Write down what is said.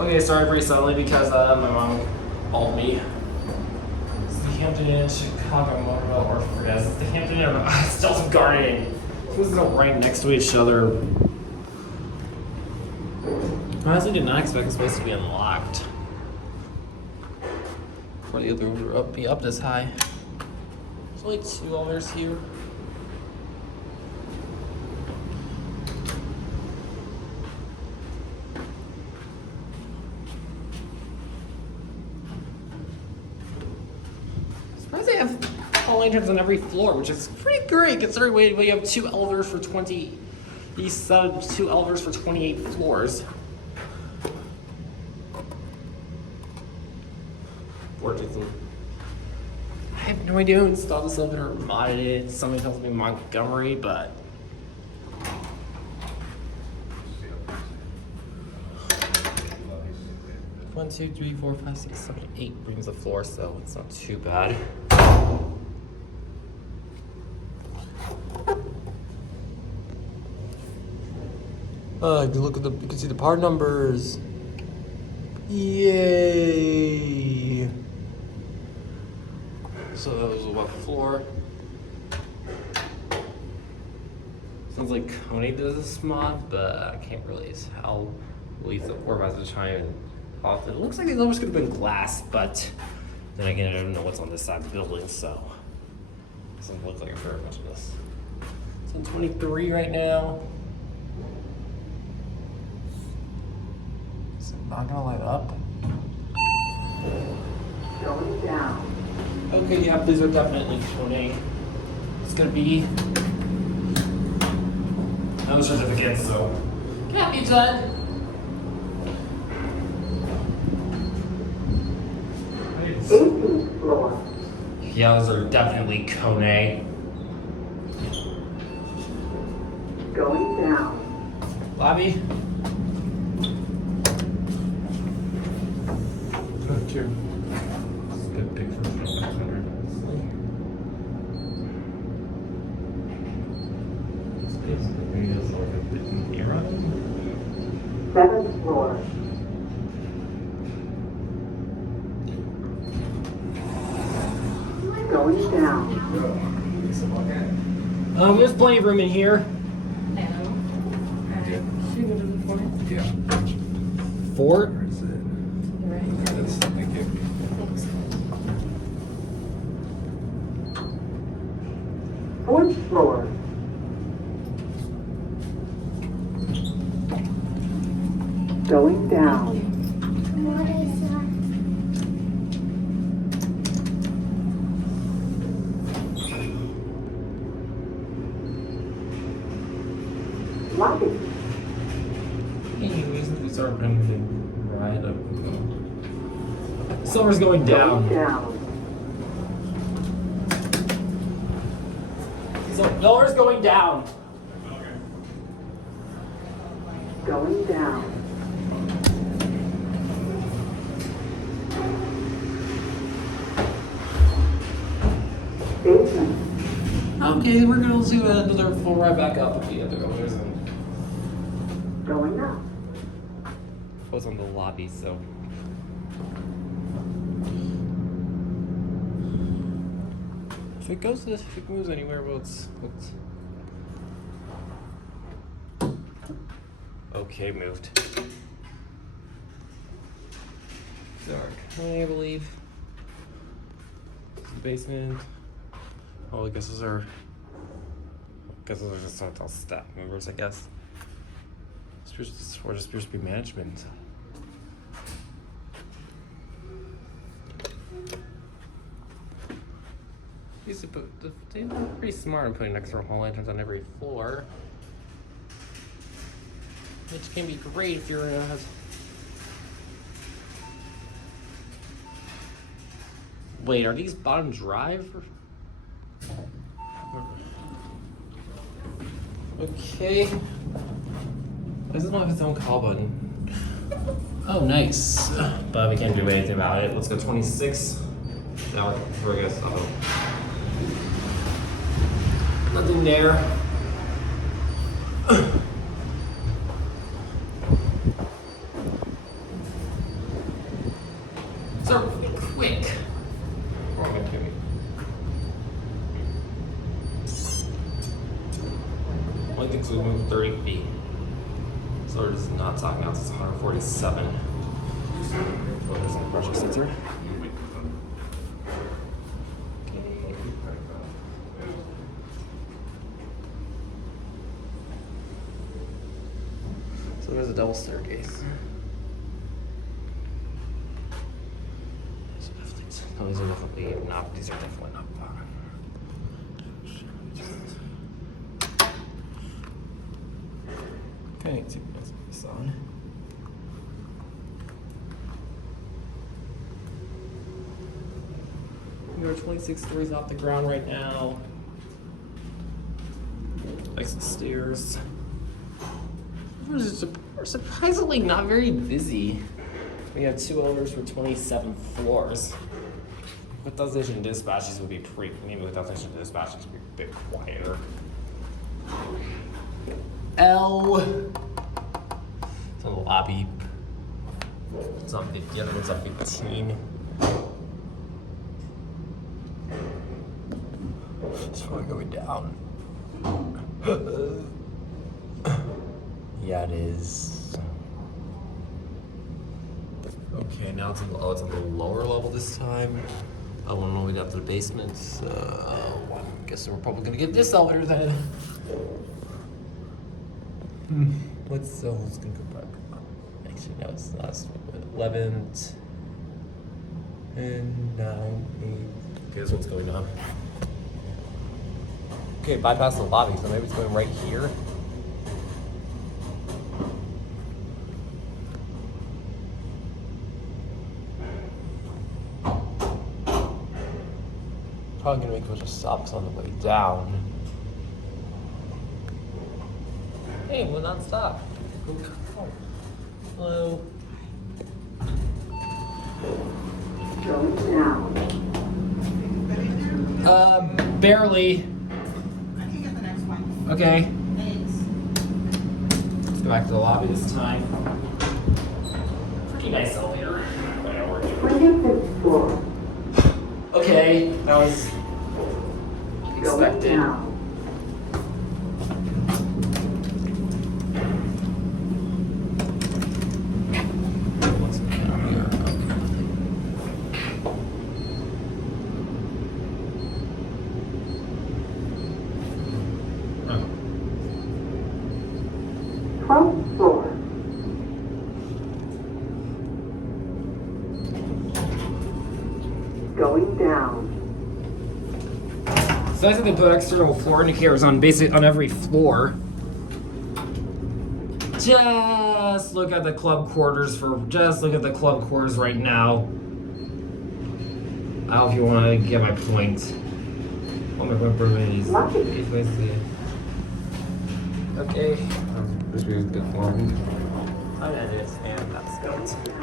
Okay, started pretty suddenly because my mom called me. It's the Hampton Inn Chicago Motorville Orphan guys. It's the Hampton Inn Stilton Garden. These are right next to each other. I honestly did not expect this place to be unlocked. For the other would be up this high. There's only 2 others here. They have all lanterns on every floor, which is pretty great considering we have 2 elevators for 20. These 2 elevators for 28 floors. I have no idea who installed this elevator or modded it. Somebody tells me Montgomery, but 1, 2, 3, 4, 5, 6, 7, 8 brings the floor, so it's not too bad. If you look at you can see the part numbers. Yay! So that was what floor? Sounds like Kone does this mod, but I can't really tell. At least the 4 by the time and off. It looks like these numbers could have been glass, but then again, I don't know what's on this side of the building, so it doesn't look like a fair much of this. It's on 23 right now. Is it not gonna light up? Going down. Okay, yeah, these are definitely Kone. It's gonna be no certificates, so can't be done. Floor. Yeah, those are definitely Kone. Going down. Lobby. Good too. It's a good pick for 500. Maybe it's like a bit in here on it. 7th floor. Going down. There's plenty of room in here. Yeah. 4. That's thank you. 4th floor. Going down. Lobby. Anyways, these are anything right up. Silver's going down. Going down. Silver's going down. Going down. Basement. Okay, we're gonna do another full ride back up with the other elevators and Going up. was on the lobby, so. If it goes if it moves anywhere, well, it's okay, moved. Dark. I believe. The basement. Oh, I guess those are just all staff members, I guess. Or just appears to be management. They're pretty smart in putting extra hall lanterns on every floor. Which can be great if you're in a... Wait, are these bottom drive? Okay. This is not its own call button. Oh, nice. But we can't do anything about it. Let's go 26. Now we're I guess. Uh-oh. Nothing there. Start quick. Wrong activity. Only things we moved 30 feet. So we're just not talking out. It's 147. Focus on the pressure sensor. Okay. So there's a double staircase. No, these are definitely not. These are definitely not bottom. Okay, let's see what else this on. We are 26 stories off the ground right now. Exit stairs. We're surprisingly not very busy. We have 2 owners for 27 floors. Without station dispatches would be pretty. Maybe without station dispatches would be a bit quieter. L. It's on the lobby. It's on 50. The other one's on 15. It's probably going down. Yeah, it is. Okay, now it's on the lower level this time. I want to know we got to the basement. So I guess we're probably gonna get this elevator then. What's who's gonna go back? Actually, no, it's not. 11th and 9, 8. Okay, that's what's going on. Okay, bypass the lobby, so maybe it's going right here. Probably gonna make a bunch of stops on the way down. Hey, will not stop. Hello. Going down. Barely. I can get the next one. Okay. Thanks. Let's go back to the lobby this time. Pretty nice elevator. 26th floor. Okay, that was Going expected. down. What's down here? Okay. 12th floor. Going down. So I think they put external floor indicators on every floor. Just look at the club quarters right now. I hope you want to get my point. What my point is. Okay. This is good form. I understand. That's good.